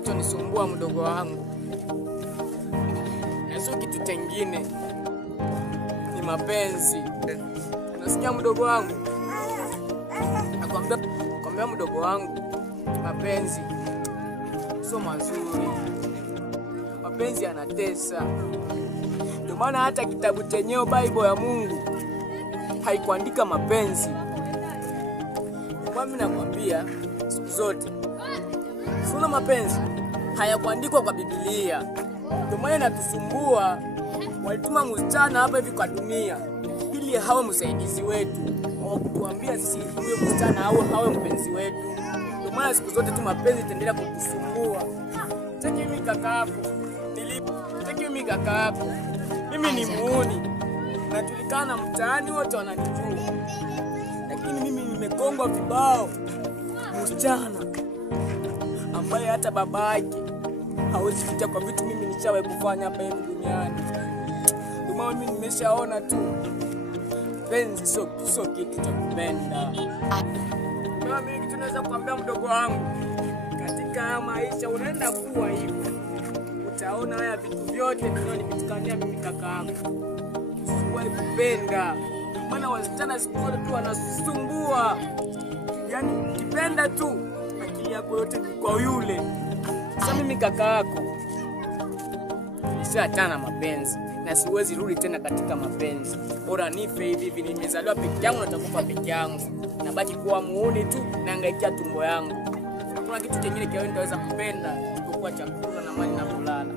kinachonisumbua mdogo wangu, na sio kitu kingine, ni mapenzi. Unasikia mdogo wangu? Nakwambia mdogo wangu, mapenzi sio mazuri. Mapenzi yanatesa. Ndio maana hata kitabu chenyewe Bible ya Mungu haikuandika mapenzi. Kwa mimi nakwambia siku zote, suna mapenzi hayakuandikwa kwa Biblia. Ndio maana natusumbua. Walituma msichana hapa hivi kwa dunia ili hawe msaidizi wetu. Hawakutuambia sisi huyo msichana au hawe mpenzi wetu. Ndio maana siku zote tu mapenzi itaendelea kukusumbua. Cheki mimi kaka yako. Cheki mimi kaka yako. Mimi ni muuni. Najulikana mtaani, wote wananijua. Lakini mimi nimekongwa vibao. Msichana ambaye hata babake hawezi kuja kwa vitu mimi nishawahi kufanya hapa hivi duniani. Ndio maana mimi nimeshaona tu penzi sio kitu cha kupenda. Kama mimi kitu naweza kuambia mdogo wangu, katika maisha unaenda kuwa hivyo, utaona haya vitu vyote vinanipitikania mimi kaka yangu. Usiwahi kupenda, maana wasichana siku zote tu wanasumbua. Yaani ukipenda tu akili yako yote ni kwa yule. Sasa mimi kaka yako nishaachana mapenzi na siwezi rudi tena katika mapenzi. Bora nife hivi hivi, nimezaliwa peke yangu na nitakufa peke yangu. Nabaki kuwa muuni tu na hangaikia tumbo yangu. Kuna kitu kingine kiasi nitaweza kupenda isipokuwa chakula na mali na kulala.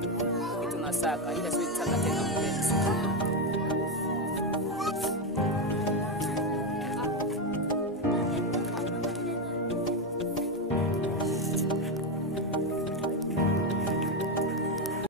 Kitu nasaka ila siwezi taka tena mapenzi.